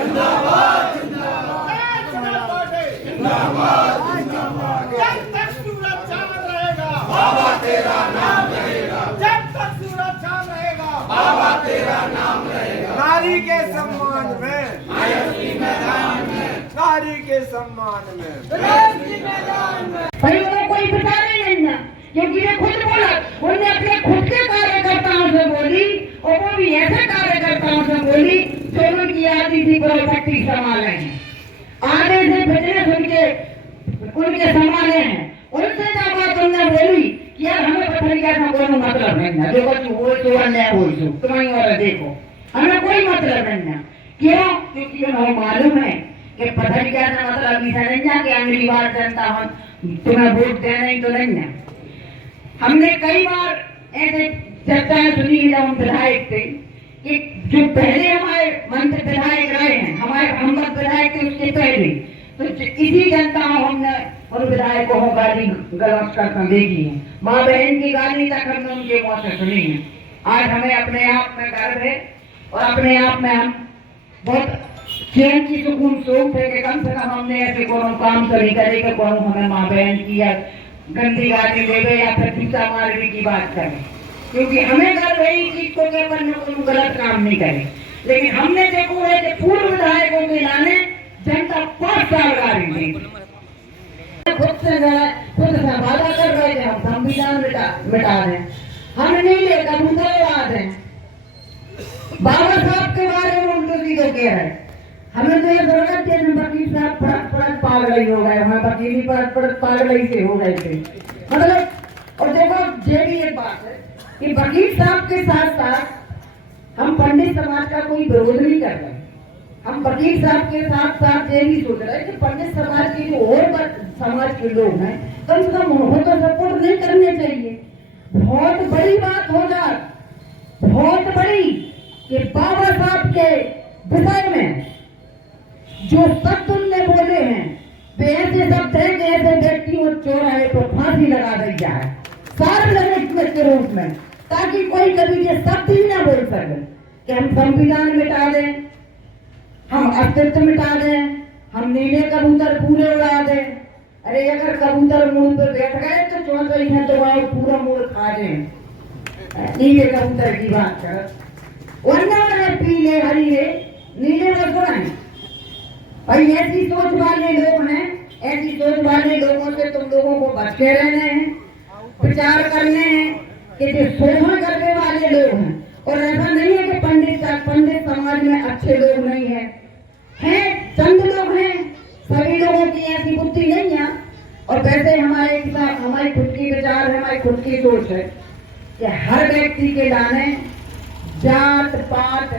जिंदाबाद जिंदाबाद जिंदाबाद जिंदाबाद। जब तक सूरज चांद रहेगा बाबा तेरा नाम रहेगा। जब तक सूरज चांद रहेगा बाबा तेरा नाम रहेगा। नारी के सम्मान में, मैदान में, नारी के सम्मान में, मैदान में। भाई उन्हें कोई बिचारे नहीं ना, क्योंकि ये खुद बोला, उन्होंने अपने खुद के कार्यकर्ताओं से बोली और वो भी ऐसे कार्यकर्ताओं से बोली जो उनकी आदि थी प्रॉपर्टी संभाले हैं, आगे से बिजनेस उनके संभाले हैं। उनसे क्या बात उन्होंने बोली कि यार हमें पत्थरिया का कोई मतलब नहीं है, देखो तू बोल तो अन्याय बोल तू तुम्हारी और देखो हमें कोई मतलब नहीं है। क्यों? क्योंकि हमें मालूम है कि पत्थरिया का मतलब ऐसा नहीं है कि अगली बार जनता हम तुम्हें वोट देना ही तो नहीं है। हमने कई बार ऐसे चर्चाएं सुनी जब हम विधायक थे कि जो पहले हमारे मंत्री विधायक रहे हैं, हमारे हम विधायक थे उसके पहले, तो इसी जनता हमने और विधायकों को गाली गलौज करता देखी है। माँ बहन की गाली तक हमने उनके मुंह से सुनी है। आज हमें अपने आप में गर्व है और अपने आप में हम बहुत चैन की सुकून सोच है कि कम से कम हमने ऐसे कोनो काम तो नहीं करे कि कोनो हमें माँ बहन की या गंदी गाली देवे या फिर जूता मारने की बात करें, क्योंकि हमें गर्व है इस चीज को कि अपन कोई गलत काम नहीं करे। लेकिन हमने देखो है कि पूर्व विधायकों के लाने जनता 5 साल गाली दी, खुद से वादा कर रहे थे हम संविधान मिटा दें, हम नहीं ले कबूतर उड़ा दें। बाबा साहब के बारे में उनको भी तो कह रहे हैं, हमें तो ये जरूरत है वकील साहब पड़क पागल ही हो गए, वहाँ वकीली पड़क पागल ही से हो गए थे मतलब। और देखो ये भी एक बात है कि वकील साहब के साथ साथ हम पंडित समाज का कोई विरोध नहीं कर रहे। हम वकील साहब के साथ साथ ये भी सोच रहे हैं कि पंडित समाज के जो और समाज के लोग हैं कम से कम उनको तो सपोर्ट नहीं करने चाहिए। बहुत बड़ी बात हो जाए, बहुत बड़ी, कि बाबा साहब के विषय में जो शब्द उनने बोले हैं वे ऐसे शब्द हैं कि ऐसे व्यक्ति को चौराहे पर फांसी लगा दी जाए सार्वजनिक के रूप में, ताकि कोई कभी ये शब्द ही ना बोल सके कि हम संविधान मिटा दें, हम अस्तित्व मिटा दें, हम नीले कबूतर पूरे उड़ा दें। अरे अगर कबूतर मूल पर बैठ गए तो चौंसठ है तो वह पूरा मूल खा दें। नीले कबूतर की बात कर, वरना पीले हरीले नीले में थोड़ा है भाई। ऐसी सोच वाले लोग हैं, ऐसी सोच वाले लोगों से तुम लोगों को बच के रहने हैं, प्रचार करने हैं कि जो शोषण करने वाले लोग हैं। और ऐसा नहीं है कि पंडित समाज में अच्छे लोग नहीं हैं, चंद लोग हैं, सभी लोगों की ऐसी बुद्धि नहीं है। और वैसे हमारी खुद की विचार है, हमारी खुद की सोच है कि हर व्यक्ति के लाने जात पात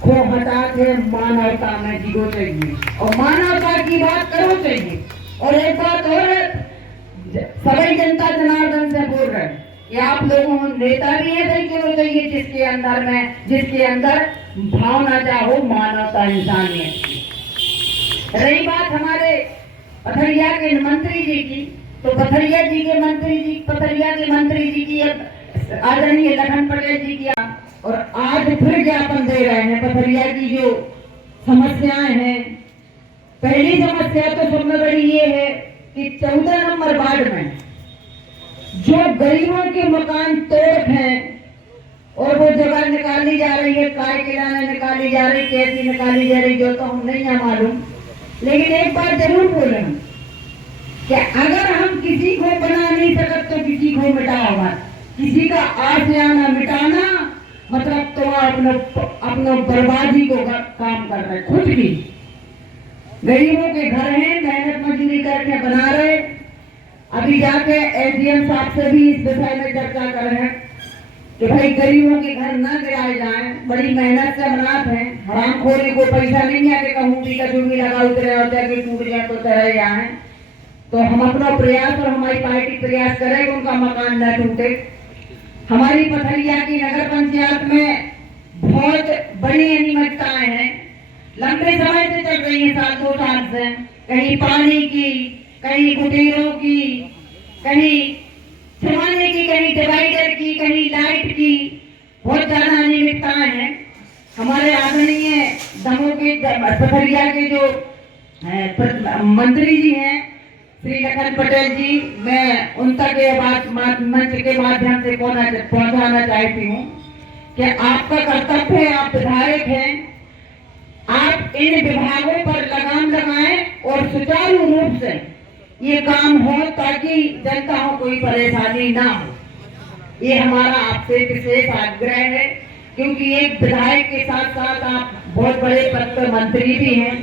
को हटा के मानवता में जीरो चाहिए और मानवता की बात करो चाहिए। और एक बात और सभी जनता जनार्दन से बोल रहे हैं कि आप लोगों नेता भी ऐसे ही क्यों चाहिए जिसके अंदर भावना चाहो मानवता इंसानियत की। रही बात हमारे पथरिया के मंत्री जी की, तो पथरिया के मंत्री जी की आदरणीय लखन पटेल जी की और आज फिर ज्ञापन दे रहे हैं पथरिया की जो समस्याएं हैं। पहली समस्या तो सबसे बड़ी ये है कि 14 नंबर वार्ड में जो गरीबों के मकान तोड़ हैं और वो जगह निकाली जा रही है, काय के लाने निकाली जा रही, कैसी निकाली जा रही जो तो हम नहीं है मालूम। लेकिन एक बात जरूर बोले कि अगर हम किसी को बना नहीं सकते तो किसी को मिटाओ, किसी का आशियाना मिटाना मतलब तो अपने बर्बादी को काम कर रहे। खुद भी गरीबों के घर हैं, मेहनत मजदूरी करके बना रहे। अभी जाके एसडीएम साहब से भी इस विषय में चर्चा कर रहे हैं कि भाई गरीबों के घर न गिराए जाएं, बड़ी मेहनत से बनाते हैं, हरामखोरी को पैसा नहीं है कि कहूँ भी कभी भी लगा उतरे होते कि टूट जाए तो तरह जाए। तो हम अपना प्रयास और हमारी पार्टी प्रयास करें कि उनका मकान न टूटे। हमारी पथरिया की नगर पंचायत में बहुत बड़ी अनियमितताएं हैं, लंबे समय से चल रही है, 7-2 साल से। कहीं पानी की, कहीं कुटीरों की, कहीं जमाने की, कहीं डिवाइडर की, कहीं लाइट की, बहुत ज्यादा अनियमितताएं हैं। हमारे आदरणीय दमोह के पथरिया के जो मंत्री जी हैं श्री लखन पटेल जी, मैं उन तक ये बात मंच के माध्यम से पहुंचाना चाहती हूँ कि आपका कर्तव्य है, आप विधायक हैं, आप इन विभागों पर लगाम लगाएं और सुचारू रूप से ये काम हो ताकि जनता को कोई परेशानी ना हो। ये हमारा आपसे विशेष आग्रह है, क्योंकि एक विधायक के साथ साथ आप बहुत बड़े पद पर मंत्री भी हैं।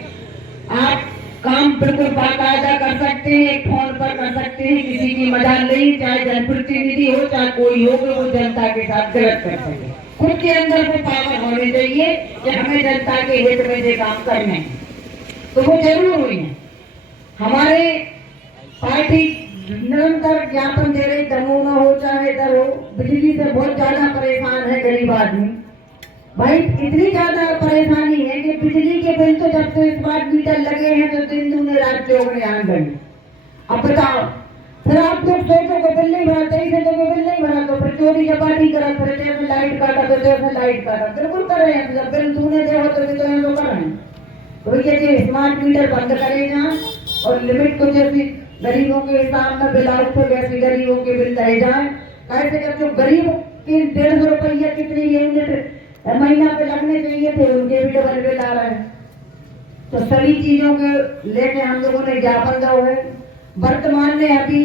आप काम बिल्कुल बाकायदा कर सकते हैं, एक फोन पर कर सकते हैं, किसी की मजाल नहीं, चाहे जनप्रतिनिधि हो चाहे कोई हो, वो जनता के साथ गलत कर सके। खुद के अंदर वो पावर होनी चाहिए कि हमें जनता के हित में ये काम करने हैं, तो वो जरूर हुई है। हमारे पार्टी निरंतर ज्ञापन दे रही, दमोह में हो चाहे इधर हो, बिजली से बहुत ज्यादा परेशान है गरीब आदमी। भाई इतनी ज्यादा परेशानी है कि बिजली के बिल तो जब से स्मार्ट मीटर लगे हैं तो दिन दूने रात चौगने आ गए। अब बताओ, फिर आप लोग सोचो कि बिल नहीं भरा, 23 तो बिल नहीं भरा, तो फिर चोरी चपाटी करा, फिर जैसे लाइट काटा तो जैसे लाइट काटा, बिल्कुल कर रहे हैं। जब बिल दूने दे हो तो कर रहे हैं। तो ये स्मार्ट मीटर बंद करेगा और लिमिट को जैसे गरीबों के हिसाब में बिल आउट हो, वैसे गरीबों के बिल रह जाए। कैसे जब जो गरीब के 150 रुपया कितनी यूनिट महीना पे लगने चाहिए थे, उनके भी डबल बिल आ रहा है। तो सभी चीजों के लेके हम लोगों ने ज्ञापन दिया है। वर्तमान में अभी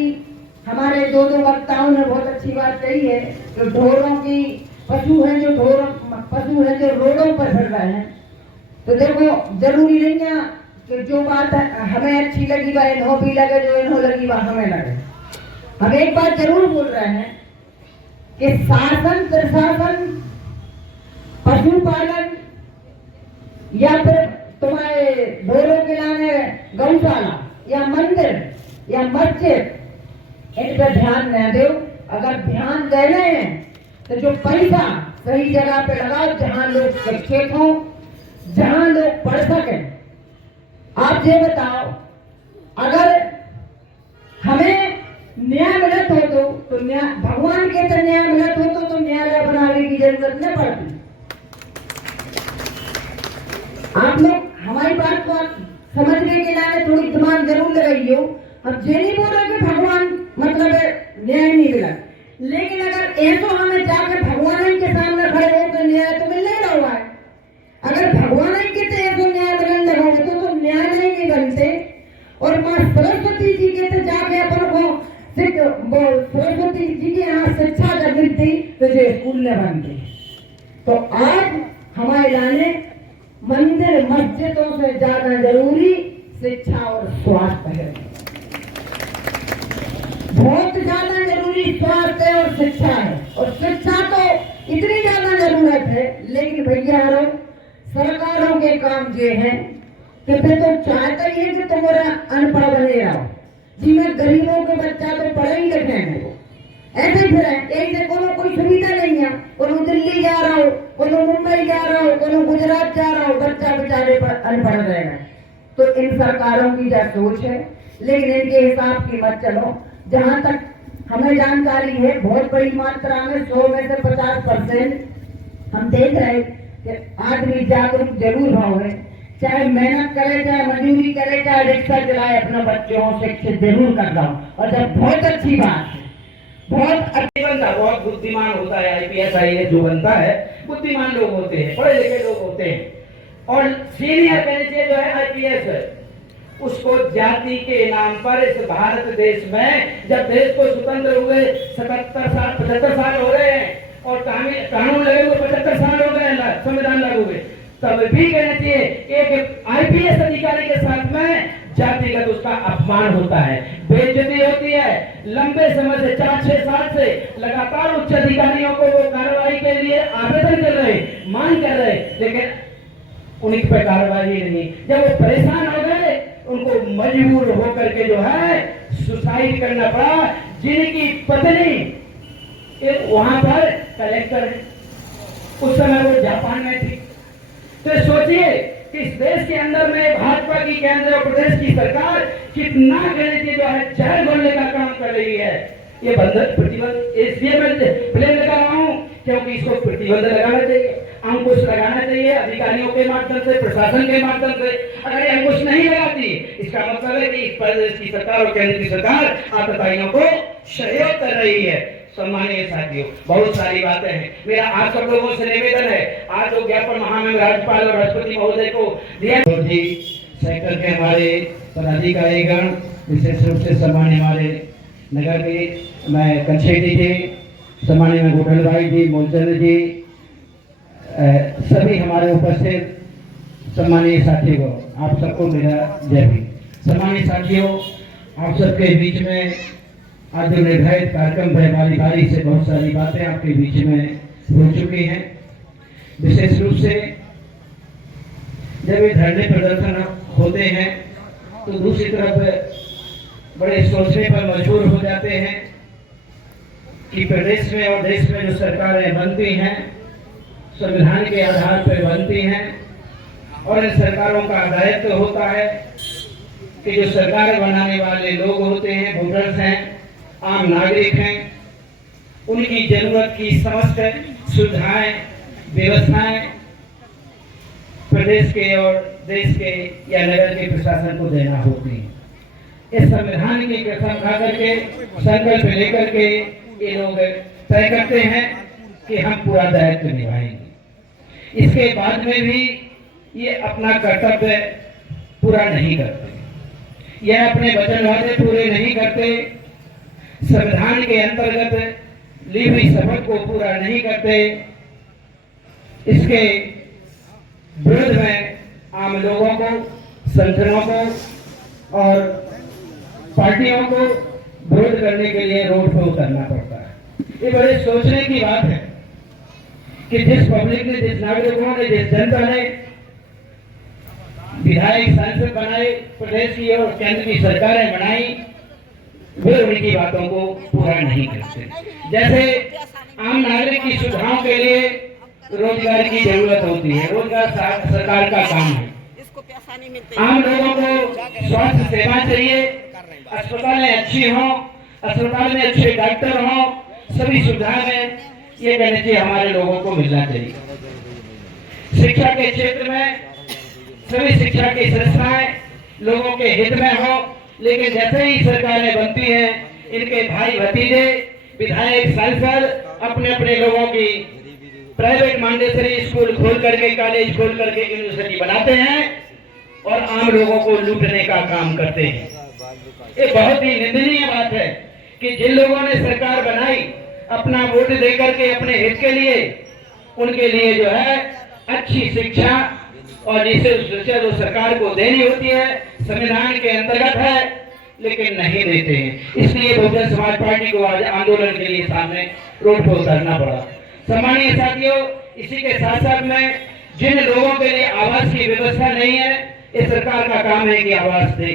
हमारे दो वक्ताओं ने बहुत अच्छी बात कही है कि ढोरों की पशु हैं जो रोडों पर फिर रहे हैं। तो देखो, जरूरी नहीं है कि जो बात हमें अच्छी लगी वह इन्हों भी लगे, जो इन्हों लगी वह हमें लगे। हम एक बात जरूर बोल रहे हैं कि शासन प्रशासन, पशुपालन या फिर तुम्हारे ढोरों के लाने गौशाला या मंदिर या मस्जिद, इन पर ध्यान न दो। अगर ध्यान देने हैं तो जो पैसा सही जगह पे लगाओ, जहां लोग शिक्षित हों, जहां लोग पढ़ सकें। आप ये बताओ, अगर हमें न्याय मिलत हो तो न्याय भगवान के तो न्याय मिलत हो तो न्यायालय बनाने की जरूरत न पड़ती। आप लोग हमारी बात को समझने के लिए थोड़ी दिमाग जरूर लगाइयो। अब ये नहीं बोल रहे कि भगवान मतलब न्याय नहीं मिला, लेकिन अगर ऐसा हमें जाकर भगवान के सामने खड़े हो तो न्याय तो मिल नहीं रहा है। अगर भगवान के तो न्याय मिलने लगा तो न्याय नहीं बनते। और माँ सरस्वती जी के तो जाके अपन को सरस्वती जी के यहाँ शिक्षा जब मिलती तो जो स्कूल न बनते। तो आज हमारे लाने मंदिर मस्जिदों से ज्यादा जरूरी शिक्षा और स्वास्थ्य है। बहुत ज्यादा जरूरी स्वास्थ्य और शिक्षा है। और शिक्षा तो इतनी ज्यादा जरूरत है, लेकिन भैया सरकारों के काम ये है कि फिर तो चाहता ही है कि तुम्हारा अनपढ़ बने रहो, जिसमें गरीबों के बच्चा तो पढ़े ही लिखे हैं, ऐसे फिर ऐसे कोई सुविधा नहीं है। कोनो दिल्ली जा रहा हो, कोनो मुंबई जा रहा हो, कोनो गुजरात जा रहा हो, बच्चा बेचारे पर अनपढ़ रहेगा। तो इन सरकारों की क्या सोच है, लेकिन इनके हिसाब की मत चलो। जहां तक हमें जानकारी है, बहुत बड़ी मात्रा में 100 में से 50% हम देख रहे कि आदमी जागरूक जरूर भाव है, चाहे मेहनत करे, चाहे मजदूरी करे, चाहे रिक्शा चलाए, अपने बच्चों शिक्षित जरूर कर रहा हूँ। और जब बहुत अच्छी बात है, बहुत अच्छी बंदा बहुत बुद्धिमान होता है। IPS IAS जो बनता है बुद्धिमान लोग होते हैं, पढ़े लिखे लोग होते हैं। और सीनियर बेंचे जो है IPS है, उसको जाति के नाम पर इस भारत देश में, जब देश को स्वतंत्र हुए 75 साल हो रहे हैं और कानून लगे हुए 75 साल हो गए, संविधान लागू हुए, तब भी कहना चाहिए एक IPS अधिकारी के साथ में जातिगत उसका अपमान होता है, बेइज्जती होती है। लंबे समय से 4-6 साल से लगातार उच्च अधिकारियों को वो कार्रवाई के लिए आवेदन कर रहे, मांग कर रहे, लेकिन उन्हीं पर कार्रवाई नहीं। जब वो परेशान हो गए, उनको मजबूर होकर के जो है सुसाइड करना पड़ा। जिनकी पत्नी वहां पर कलेक्टर है, उस समय वो जापान में थी। तो सोचिए कि इस देश के अंदर में भाजपा की केंद्र और प्रदेश की सरकार कितना गणित जो है जहर घोलने का काम कर रही है। ये बंधन प्रतिबंध इसलिए मैं प्लेन लगा रहा हूं क्योंकि इसको प्रतिबंध लगाना चाहिए। अंकुश लगाना चाहिए अधिकारियों के माध्यम से, प्रशासन के माध्यम से। अगर ये अंकुश नहीं लगाती, इसका मतलब है कि इस प्रदेश की सरकार और केंद्र की सरकार आतताइयों को सहयोग कर रही है। सम्मानीय साथियों, बहुत सारी बातें हैं। मेरा आप सब लोगों से निवेदन है, आज जो ज्ञापन महामहिम राज्यपाल और राष्ट्रपति महोदय को दिया, सेक्टर के हमारे पदाधिकारीगण, विशेष रूप से सम्मान्य हमारे नगर के मैं कंसेटी जी, सम्मान्य में गोठल भाई जी, मूलचंद जी, सभी हमारे उपस्थित सम्मानीय साथियों, आप सबको मेरा जय हिंद। सम्मानीय साथियों, आप सबके बीच में आज जो निर्धारित कार्यक्रम है, हमारी बारी से बहुत सारी बातें आपके बीच में हो चुकी हैं। विशेष रूप से जब ये धरने प्रदर्शन होते हैं तो दूसरी तरफ बड़े सोचने पर मजबूर हो जाते हैं कि प्रदेश में और देश में जो सरकारें बनती हैं संविधान के आधार पर बनती हैं, और इन सरकारों का दायित्व होता है कि जो सरकार बनाने वाले लोग होते हैं, वोटर्स हैं, आम नागरिक हैं, उनकी जरूरत की समस्त सुविधाएं, व्यवस्थाएं प्रदेश के और देश के या नगर के प्रशासन को देना होती है। इस संविधान की कसम खा करके, संकल्प लेकर के ये लोग तय करते हैं कि हम पूरा दायित्व निभाएंगे। इसके बाद में भी ये अपना कर्तव्य पूरा नहीं करते, यह अपने वचन वादे पूरे नहीं करते, संविधान के अंतर्गत ली हुई शपथ को पूरा नहीं करते। इसके विरोध में आम लोगों को, संगठनों को और पार्टियों को विरोध करने के लिए रोड पर उतरना पड़ता है। ये बड़े सोचने की बात है कि जिस पब्लिक ने, जिस नागरिकों ने, जिस जनता ने विधायक, सांसद बनाए, प्रदेश की और केंद्र की सरकारें बनाई, वे उनकी बातों को पूरा नहीं करते। जैसे आम नागरिक की सुविधाओं के लिए रोजगार की जरूरत होती है, रोजगार सरकार का काम है। आम लोगों को स्वास्थ्य सेवा चाहिए, अस्पतालें अच्छी हों, अस्पताल में अच्छे डॉक्टर हों, सभी सुविधाएं ये कहने चाहिए हमारे लोगों को मिलना चाहिए। शिक्षा के क्षेत्र में सभी शिक्षा की संस्थाएं लोगों के हित में हो, लेकिन जैसे ही सरकारें बनती हैं, इनके भाई भतीजे, विधायक, सांसद अपने अपने लोगों की प्राइवेट मांडेसरी स्कूल खोल करके, कॉलेज खोल करके यूनिवर्सिटी बनाते हैं और आम लोगों को लूटने का काम करते हैं। ये बहुत ही निंदनीय बात है कि जिन लोगों ने सरकार बनाई, अपना वोट देकर के अपने हित के लिए, उनके लिए जो है अच्छी शिक्षा और जिसे शिक्षा जो सरकार को देनी होती है संविधान के अंतर्गत है, लेकिन नहीं देते हैं। इसलिए बहुजन समाज पार्टी को आज आंदोलन के लिए सामने रोड पर उतरना पड़ा। सम्मानीय साथियों, इसी के साथ साथ में जिन लोगों के लिए आवास की व्यवस्था नहीं है, ये सरकार का काम है कि आवास दे।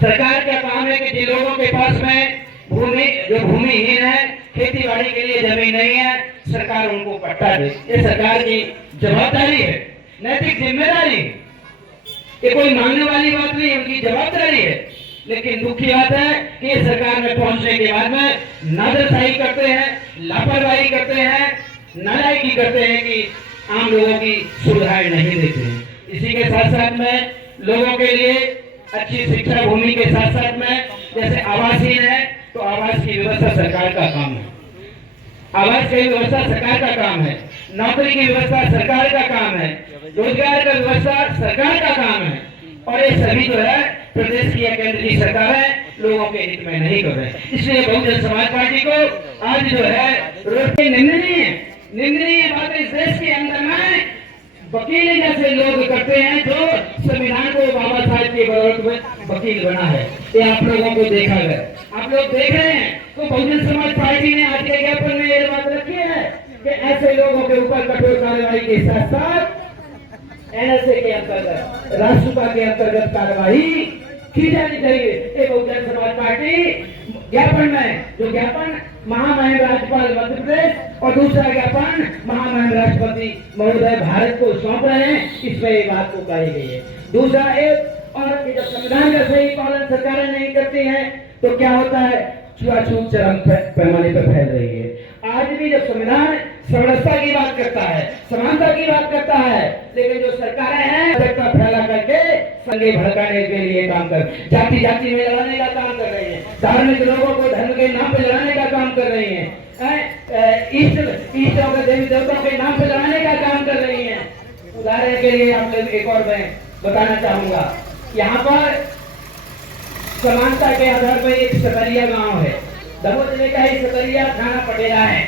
सरकार का काम है कि जिन लोगों के पास में जो भूमिहीन है, खेती बाड़ी के लिए जमीन नहीं है, सरकार उनको पट्टा दे। ये सरकार की जवाबदारी है, नैतिक जिम्मेदारी। ये कोई मांगने वाली बात नहीं, उनकी जवाबदारी है। लेकिन दुख की बात है कि सरकार में पहुंचने के बाद में नादरसाई करते हैं, लापरवाही करते हैं, नालायकी करते हैं कि आम लोगों की सुविधाएं नहीं देते हैं। इसी के साथ साथ में लोगों के लिए अच्छी शिक्षा, भूमि के साथ साथ में जैसे आवासीय है तो आवास की व्यवस्था सरकार का काम है, आवास की व्यवस्था सरकार का काम है, नौकरी की व्यवस्था सरकार का काम है, रोजगार का व्यवस्था सरकार का काम है। और ये सभी जो है प्रदेश की या केंद्र की सरकारें लोगों के हित में नहीं कर रहे। इसलिए बहुजन समाज पार्टी को आज जो है रोड पे निंदनीय बात इस देश के अंदर में वकील जैसे लोग करते हैं जो संविधान को बाबा साहेब के बदौलत में वकील बना है। ये आप लोगों को देखा गया, आप लोग देख रहे हैं। तो बहुजन समाज पार्टी ने आज के ज्ञापन में ये बात रखी है कि ऐसे लोगों के ऊपर कठोर कार्रवाई के साथ साथ एनएसए के अंतर्गत, राष्ट्रपति के अंतर्गत कार्रवाई की जानी चाहिए। ये बहुजन समाज पार्टी ज्ञापन में, जो ज्ञापन महामहिम राज्यपाल मध्य प्रदेश और दूसरा ज्ञापन महामहिम राष्ट्रपति महोदय भारत को सौंप रहे हैं, इसमें ये बात को कही गई है। दूसरा, एक और जब संविधान का सही पालन सरकारें नहीं करती हैं तो क्या होता है, छुआछूत चरम पैमाने पर फैल रही है। आज भी जब संविधान समरसता की बात करता है, समानता की बात करता है, लेकिन जो सरकारें हैं सत्ता फैला करके संगे भड़काने के लिए काम कर, जाति जाति में लड़ाने का काम कर रही है, धार्मिक लोगों को धर्म के नाम पे लड़ाने का काम कर रही है, ईष्ट और देवी देवताओं के नाम पे लड़ाने का काम कर रही है। उदाहरण के लिए आप लोग एक और मैं बताना चाहूंगा, यहाँ पर समानता के आधार पर एक सकरिया गांव है, दमोह जिले का ही सकरिया थाना पटेला है।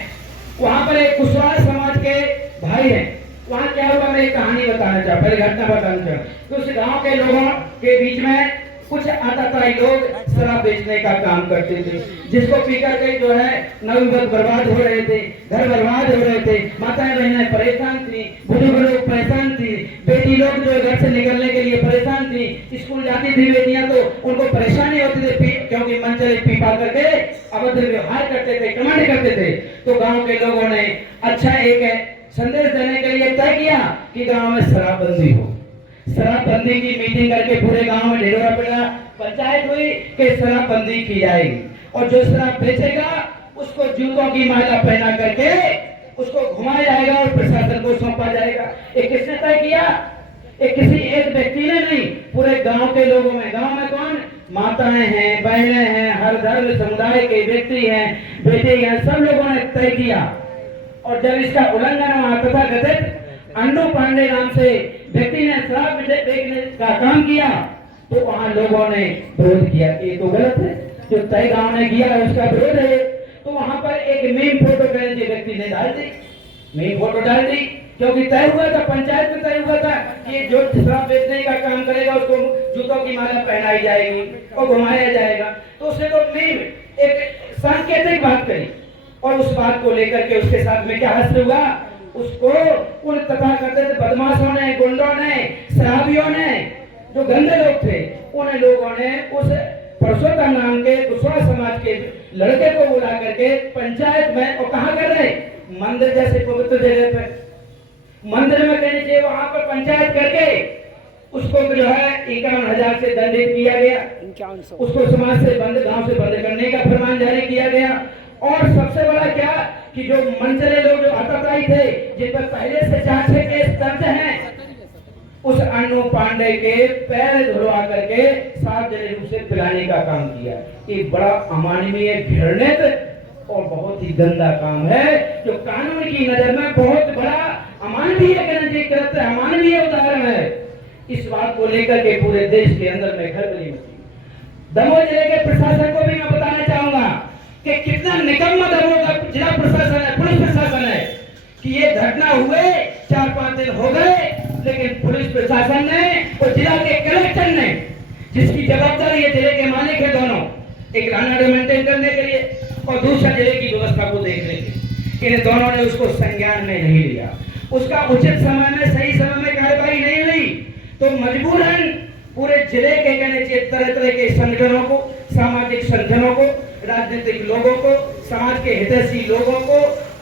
वहां पर एक कुशवाहा समाज के भाई हैं। वहां क्या हुआ, मैं एक कहानी बताना चाहूँ, पहले घटना बताना चाहूँ। उस गांव के लोगों के बीच में कुछ आताताई लोग शराब बेचने का काम करते थे, जिसको पीकर के जो है नवयुवक बर्बाद हो रहे थे, घर बर्बाद हो रहे थे, माताएं बहनें परेशान थी, बुजुर्ग लोग परेशान थी, बेटी लोग जो घर से निकलने के लिए परेशान थी, स्कूल जाती थी बेटियां तो उनको परेशानी होती थी क्योंकि मंचले पीपा करके अभद्र व्यवहार करते थे, कमांड करते थे। तो गाँव के लोगों ने अच्छा एक संदेश देने के लिए तय किया कि गाँव में शराबबंदी हो। शराबबंदी की मीटिंग करके पूरे गांव में ढिढोरा पड़ा, पंचायत हुई कि शराबबंदी की जाएगी और जो शराब बेचेगा उसको जूतों की माला पहना करके उसको घुमाया जाएगा और प्रशासन को सौंपा जाएगा। ये किसने तय किया? ये किसी एक व्यक्ति ने नहीं, पूरे गांव के लोगों में। गांव में कौन? माताएं हैं, बहनें हैं, हर धर्म समुदाय के व्यक्ति हैं, बेटे हैं, सब लोगों ने तय किया। और जब इसका उल्लंघन हुआ, तथाकथित अन्नू पांडे नाम से व्यक्ति ने शराब बेचने का काम किया, तो वहां लोगों ने विरोध किया। ये तो गलत है, जो तय गांव ने किया है उसका विरोध है। तो वहां पर एक मीम फोटो करेंगे व्यक्ति ने डाल दी, मीम फोटो डाल दी, क्योंकि तय हुआ था, पंचायत में तय हुआ था कि जो शराब बेचने का काम करेगा उसको जूतों की माला पहनाई जाएगी और घुमाया जाएगा। तो उसने तो मीम एक सांकेतिक बात करी और उस बात को लेकर के उसके साथ में क्या हास्य हुआ, उसको उन तथाकथित बदमाशों ने, गुंडों ने, शराबियों ने, जो गंदे लोग थे, उन लोगों ने उस परसोत्तम नाम के कुशवाहा समाज के लड़के को बुला करके पंचायत में, और कहाँ कर रहे, मंदिर जैसे पवित्र जगह पर, मंदिर में कहनी चाहिए, वहां पर पंचायत करके उसको जो है 51,000 से दंडित किया गया, उसको समाज से बंद, गांव से बंद करने का फरमान जारी किया गया। और सबसे बड़ा क्या कि जो मनचले लोग जो आतताई थे, जिन पर पहले से 4-6 केस दर्ज हैं, उस अन्नू पांडे के पैर धुलवा करके सार्वजनिक रूप से पिलाने का काम किया। ये बड़ा अमानवीय, घृणित और बहुत ही गंदा काम है, जो कानून की नजर में बहुत बड़ा अमानवीय अमानवीय उदाहरण है। इस बात को लेकर के पूरे देश के अंदर में खलबली मची। दमोह जिले के प्रशासन को भी मैं बताना चाहूंगा कि कितना निकम्मा दमोह का जिला प्रशासन है, पुलिस प्रशासन है, कि ये घटना हुए 4-5 दिन हो गए, लेकिन पुलिस प्रशासन ने और जिला के कलेक्टर ने, जिसकी जवाबदारी है जिले के मालिक है दोनों, एक राना मेंटेन करने के लिए और दूसरा जिले की व्यवस्था को देखने के लिए, इन दोनों ने उसको संज्ञान में नहीं लिया। उसका उचित समय में, सही समय में कार्रवाई नहीं हुई, तो मजबूरन पूरे जिले के कहने चाहिए तरह तरह के संगठनों को, सामाजिक संगठनों को, राजनीतिक लोगों को, समाज के हितैषी लोगों को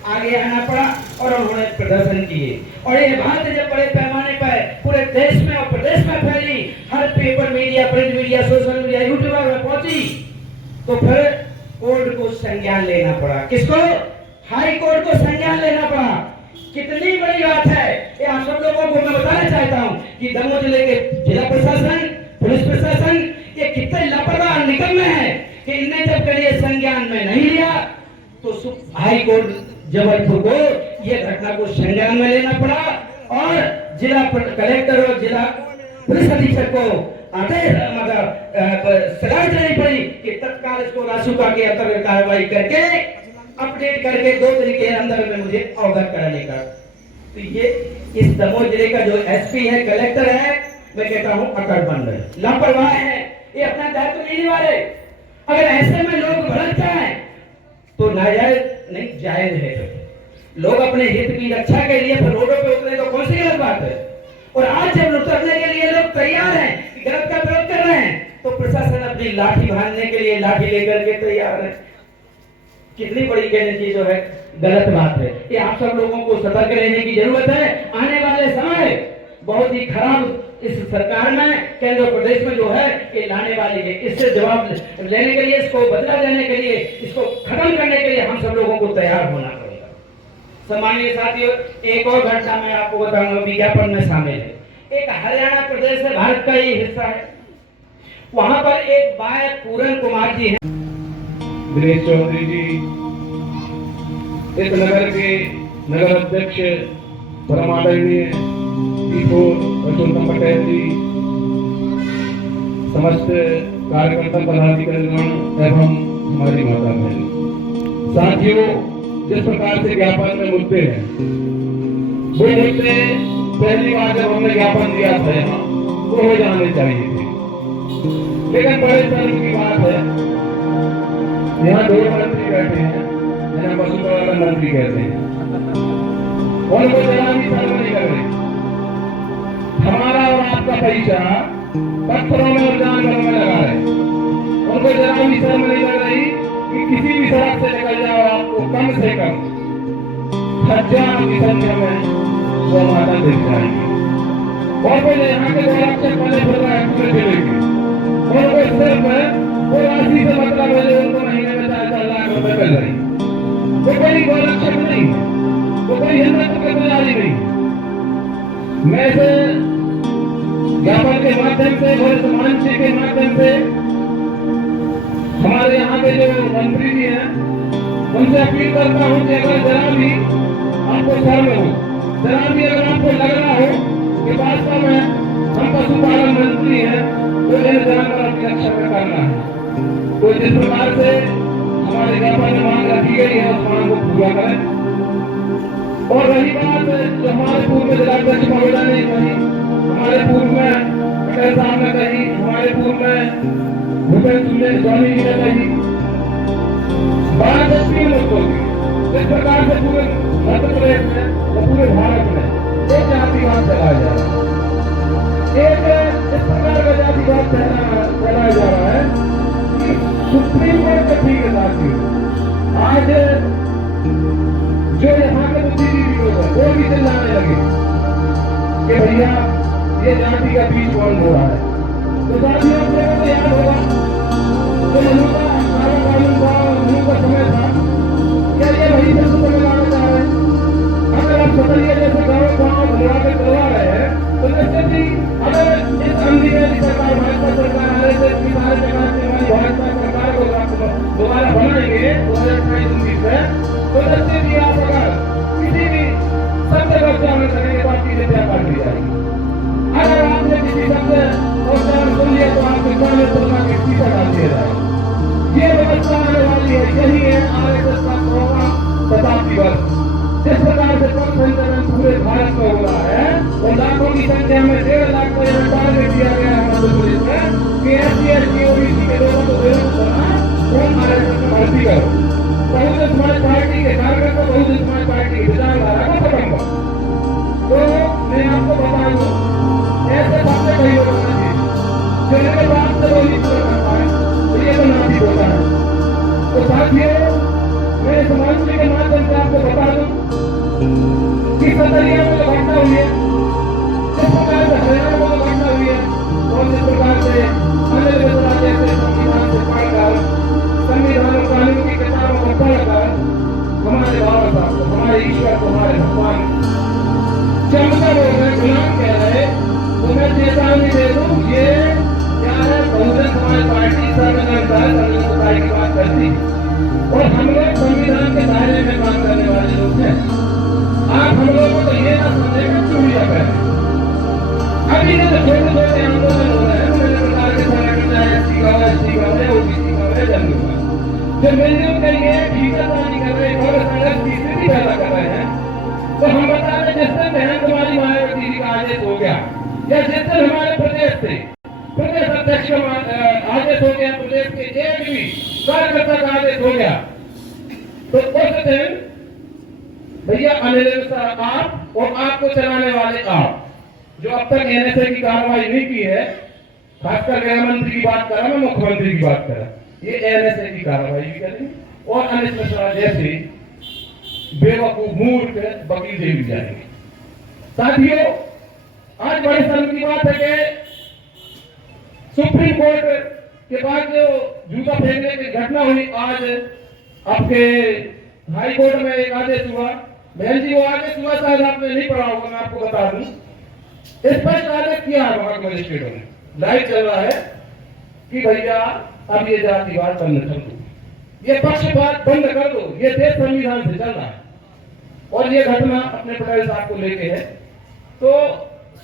आगे आना पड़ा और उन्होंने प्रदर्शन किए। और ये बात जब बड़े पैमाने पर पूरे देश में और प्रदेश में फैली, हर paper media, print media, social media, YouTube में पहुंची, तो फिर कोर्ट को संज्ञान लेना पड़ा। किसको? हाई कोर्ट को संज्ञान लेना पड़ा। कितनी बड़ी बात है ये आप सब लोगों को मैं बताना चाहता हूँ कि दमोह जिले के जिला प्रशासन, पुलिस प्रशासन ये कितने लापरवाह, निकम्मे हैं कि इनने जब कभी संज्ञान में नहीं लिया, तो हाई कोर्ट जबलपुर को यह घटना को संज्ञान में लेना पड़ा और जिला कलेक्टर और जिला पुलिस अधीक्षक को आदेश सलाह देनी पड़ी कि तत्काल इसको रासुका के अंतर्गत कार्रवाई करके अपडेट करके 2 दिन के अंदर में मुझे अवगत कराने का। तो ये इस दमोह जिले का जो एसपी है, कलेक्टर है, मैं कहता हूँ अकड़बंद, लापरवाह है, ये अपना दायित्व नहीं निभा रहे। अगर ऐसे में लोग भड़क जाए तो नाजायज नहीं, जायज है। लोग अपने हित की रक्षा के लिए रोडों पे उतरे तो कौन सी गलत बात है। और आज जब उतरने के लिए लोग तैयार हैं, गलत का विरोध कर रहे हैं, तो प्रशासन अपनी लाठी बांधने के लिए लाठी लेकर के तैयार है। कितनी बड़ी कहने की जो है गलत बात है। ये आप सब लोगों को सतर्क रहने की जरूरत है। आने वाले समय बहुत ही खराब इस सरकार में, केंद्र प्रदेश में जो है ये लाने वाली है। इससे जवाब लेने के लिए, इसको बदला देने के लिए, इसको खत्म करने के लिए हम सब लोगों को तैयार होना पड़ेगा। सम्मानीय साथियों, एक और घटना मैं आपको बताऊंगा, विज्ञापन में शामिल है। एक हरियाणा प्रदेश है, भारत का ही हिस्सा है। वहां पर एक बाय पूरन कुमार जी हैं। दिनेश चौधरी जी इस नगर के नगर अध्यक्ष, परम आदरणीय पुरुषोत्तम पटेल जी, समस्त कार्यकर्ता पदाधिकारीगण एवं हमारी माता बहन, साथियों, जिस प्रकार से ज्ञापन में मुद्दे हैं, वो मुद्दे पहली बार जब हमने ज्ञापन दिया था यहाँ वो हो जाने चाहिए थे, लेकिन बड़े शर्म की बात है यहाँ दो मंत्री बैठे हैं जिन्हें पशुपालन मंत्री कहते हैं, उनको जरा भी शर्म नहीं लग रही। हमारा और आपका पैसा पत्थरों में और जानवरों में लगा रहे, उनको जरा भी शर्म नहीं लग रही कि किसी भी सड़क से निकल जाओ आपको कम से कम हजारों की संख्या में वो माता दिख जाएंगे। और वो यहाँ के गोरक्षक वाले पूरे जिले के, उनको सिर्फ वो राशि से मतलब है जो उनको महीने में 4-4 लाख रुपए मिल रही, वो कोई गोरक्षक नहीं है, वो कोई हिंदुत्व के पुजारी नहीं है। मैं इसे ज्ञापन के माध्यम से और इस मंच के माध्यम से हमारे यहाँ के जो मंत्री जी हैं उनसे अपील करता हूँ कि अगर जरा भी आपको शर्म हो, जरा भी अगर आपको लग रहा हो कि वास्तव में हम पशुपालन मंत्री हैं तो इन जानवरों की रक्षा में करना है, तो जिस प्रकार से हमारे ज्ञापन में मांग रखी गई है उस मांग को पूरा करें। और रही बात जो हमारे पूर्व में जिलाध्यक्ष महोदय ने कही, हमारे पूर्व में पटेल साहब ने कही, हमारे पूर्व में भूपेंद्र स्वामी जी ने कही, बात अच्छी मुद्दों की, जिस प्रकार से पूरे मध्य प्रदेश में और पूरे भारत में एक जातिवाद चलाया जा रहा है, एक इस प्रकार का जातिवाद चलाया जा रहा है कि सुप्रीम कोर्ट के ठीक है साथियों, आज जो यहाँ के बुद्धिजीवी लोग हैं वो भी चिल्लाने लगे कि भैया ये जाति का बीच कौन हो रहा है। तो साथियों आप लोगों को याद होगा तो मनु का सारा कानून का मनु का समय था, क्या ये वही सब समय लाना चाह रहे हैं? अगर आप सतरिया जैसे गाँव भरवा के करवा रहे हैं तो निश्चित ही अगर इस अंग्रेजी सरकार, भाजपा सरकार, RSS की सारे प्रकार से हमारी भाजपा सरकार को दोबारा बनाएंगे 2028-29 में, तो निश्चित ही आप अगर किसी भी सत्य व्यवस्था में करेंगे तो आपकी हत्या कर दी जाएगी। अगर आपने किसी सत्य व्यवस्था में सुन लिया तो आपके सामने तुलना के पीछे डाल दिया जाएगा। ये व्यवस्था आने वाली है, यही है RSS का 100वां शताब्दी वर्ष। जिस प्रकार से पथ संचलन पूरे भारत में हो रहा है और लाखों की संख्या में 1.5 लाख को यह टारगेट दिया गया है मध्य प्रदेश में कि SC, ST, OBC के लोगों को बेरोजगार करना और RSS में भर्ती करो। बहुजन समाज पार्टी के कार्यकर्ता बहुजन समाज पार्टी की विचारधारा का खत्म हो। तो मैं आपको बता दूं, ऐसे बातें कही होना चाहिए जो मेरे बात से वो नहीं पूरा कर पाए तो ये तो नाती होता है। तो साथियों, मैं इस मंच के माध्यम से आपको बता दूं कि सतरिया में जो घटना हुई है, जिस प्रकार से हरियाणा में जो घटना हुई है और जिस प्रकार से अनिल मिश्रा जैसे संविधान से पढ़कर संविधान और कानून की किताबों को पढ़कर हमारे बाबा साहब को, हमारे ईश्वर को, हमारे भगवान चमका हो गए, गुलाम कह रहे, तो मैं चेतावनी दे दूं, ये क्या है, बहुजन समाज पार्टी संविधान की बात करती है और हम लोग संविधान के दायरे में काम करने वाले लोग हैं। आप हम लोगों को ये ना समझेगा चूड़िया पहने। अभी ये जो छोटे छोटे आंदोलन हो रहे हैं विभिन्न प्रकार के संगठन, चाहे SC का हो, ST का हो, OBC का हो, जनरल का, जो मिलजुल कर ये भीतरवादी कर रहे हैं और संघर्ष की स्थिति पैदा कर रहे हैं, तो हम बता दें जिस दिन बहन कुमारी मायावती जी का आदेश हो गया या जिस दिन हमारे प्रदेश से प्रदेश अध्यक्ष का आदेश हो गया, प्रदेश के एक भी कार्यकर्ता का आदेश हो गया, तो उस दिन भैया अनिल मिश्रा आप और आपको चलाने वाले आप जो अब तक NSA की कार्रवाई नहीं की है, खासकर गृह मंत्री की बात कर रहा हूं, मुख्यमंत्री की बात कर रहा हूं, ये NSA की कार्रवाई भी करेंगे और अनिल मिश्रा जैसे बेवकूफ मूर्ख वकील जेल भी जाएंगे। साथियों, आज बड़े शर्म की बात है कि सुप्रीम कोर्ट के बाद जो जूता फेंकने की घटना हुई, आज आपके हाई कोर्ट में एक आदेश हुआ बहन जी वो आगे सुबह शायद आपने नहीं पढ़ा होगा, मैं आपको बता दूं, स्पष्ट आदेश किया है वहां के मजिस्ट्रेटों ने, लाइव चल रहा है कि भैया अब ये जातिवाद बंद कर दो, ये पक्षपात बंद कर दो, ये देश संविधान से चल रहा है और ये घटना अपने पटेल साहब को लेके है। तो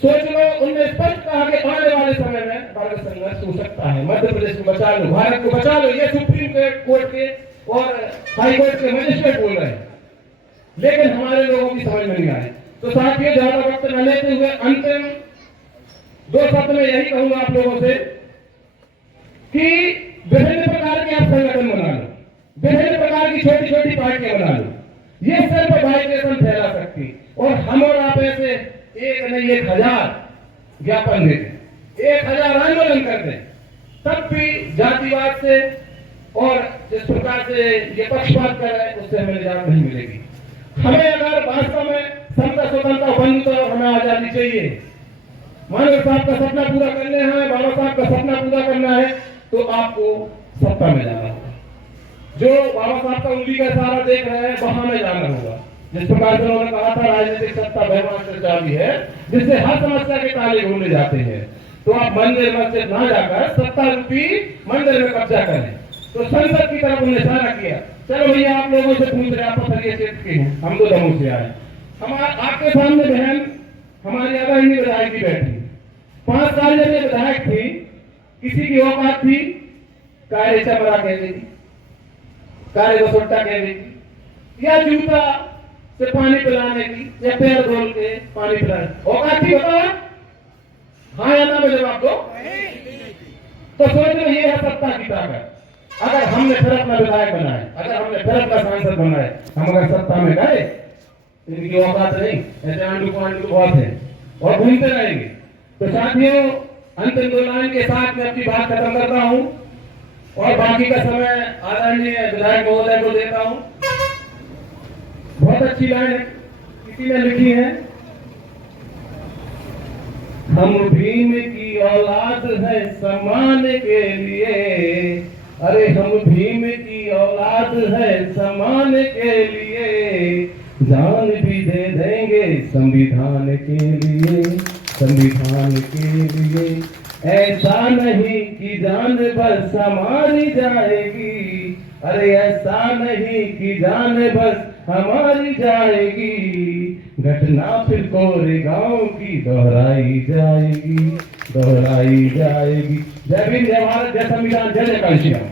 सोच लो, उनने स्पष्ट कहा कि आने वाले समय में भारत संघर्ष हो सकता है, मध्य प्रदेश को बचा लो, भारत को बचा लो, ये सुप्रीम कोर्ट के और हाई कोर्ट के मजिस्ट्रेट बोल रहे हैं, लेकिन हमारे लोगों की समझ में नहीं आए। तो साथियों, ज्यादा वक्त न लेते हुए अंतिम 2 शब्द में यही कहूंगा आप लोगों से कि विभिन्न प्रकार के आप संगठन बना लो, विभिन्न प्रकार की छोटी छोटी पार्टियां बना लो, ये सिर्फ वाइब्रेशन फैला सकती, और हम और आप ऐसे एक नहीं 1000 ज्ञापन देते, 1000 आंदोलन करते, तब भी जातिवाद से और जिस प्रकार से ये पक्षपात कर रहे हैं उससे हमें निजात नहीं मिलेगी। हमें अगर वास्तव में समता स्वतंत्रता बंधुता और हमें आजादी चाहिए, मानव साहब का सपना पूरा करना है, बाबा साहब का सपना पूरा करना है, तो आपको सत्ता में जाना होगा। जो बाबा साहब का उंगली का सहारा देख रहे हैं वहां में जाना होगा। जिस प्रकार से उन्होंने कहा था राजनीतिक सत्ता भगवान से चाबी है जिससे हर समस्या के ताले खोले जाते हैं, तो आप मंदिर मस्जिद ना जाकर सत्ता रूपी मंदिर में कब्जा करें। तो संसद की तरफ उन्हें इशारा किया, चलो भैया आप लोगों से पूछ रहे, आप पथरिया क्षेत्र के हैं, हम तो दमोह से आए, हमारे आपके सामने बहन हमारी आदरणीय विधायक की बैठी, 5 साल जब ये विधायक थी, किसी की औकात थी कार्य चमड़ा कह देगी, कार्य बसोट्टा कह देगी, या जूता से पानी पिलाने की, या पैर धोल के पानी पिलाने, औकात थी बताओ? हाँ या ना में जवाब दो। तो सोच रहे ये है सत्ता की ताकत। अगर हमने फिर अपना विधायक बनाए, अगर हमने फिर अपना सांसद बनाए, हम अगर सत्ता में गए, इनकी औकात नहीं, ऐसे आंडू पांडू बहुत है और घूमते रहेंगे। तो साथियों, अंतिम 2 लाइन के साथ मैं अपनी बात खत्म कर रहा हूं और बाकी का समय आदरणीय विधायक महोदय को देता हूं। बहुत अच्छी लाइन है, किसी ने लिखी है, हम भीम की औलाद है सम्मान के लिए, अरे हम भीम की औलाद है सम्मान के लिए, जान भी दे देंगे संविधान के लिए, संविधान के लिए। ऐसा नहीं कि जान बस हमारी जाएगी, अरे ऐसा नहीं कि जान बस हमारी जाएगी, घटना फिर कोरेगांव की दोहराई जाएगी, दोहराई जाएगी। जय भीम, जय भारत, जय संविधान, जय जय काशी राम।